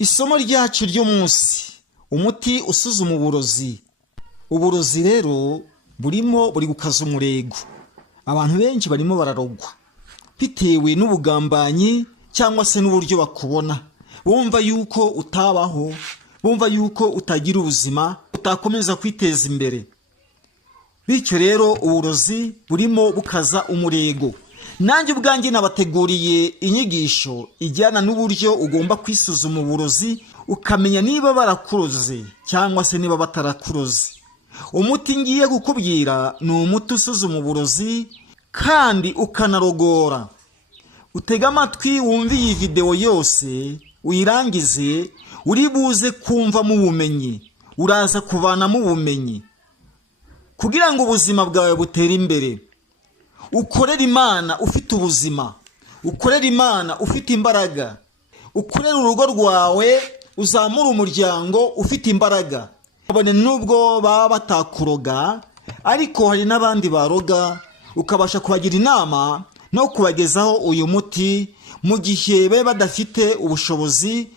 Isomo ryacu ry'umunsi, umuti usuzuma uburozi. Uburozi rero buri gukaza umurego. Abantu benshi barimo bararogwa bitewe n'ubugambanyi cyangwa se n'uburyo bakubona, bumva yuko utabaho, bumva yuko utagira ubuzima, utakomeza kwiteza imbere. Bityo rero uburozi burimo bukaza umurego. Nanjye ubwanjye nabateguriye inyigisho ijyana n'uburyo ugomba kwisuzuma uburozi, ukamenya niba barakuroze cyangwa se niba batarakuroze. Umuti ngiye gukubwira ni umuti usuzuma uburozi kandi ukanarogora. Utega amatwi wumve iyi video yose uyirangize, uri buze kumvamo ubumenyi, uraza kuvanamo ubumenyi kugira ngo ubuzima bwawe butere imbere. Ukorera Imana ufite ubuzima, ukorera Imana ufite imbaraga, ukorera urugo rwawe, uzamura umuryango ufite imbaraga. Abone nubwo baba batakuroga, ariko hari n'abandi baroga, ukabasha kubagira inama no kubagezaho uyu muti mu gihe be badafite ubushobozi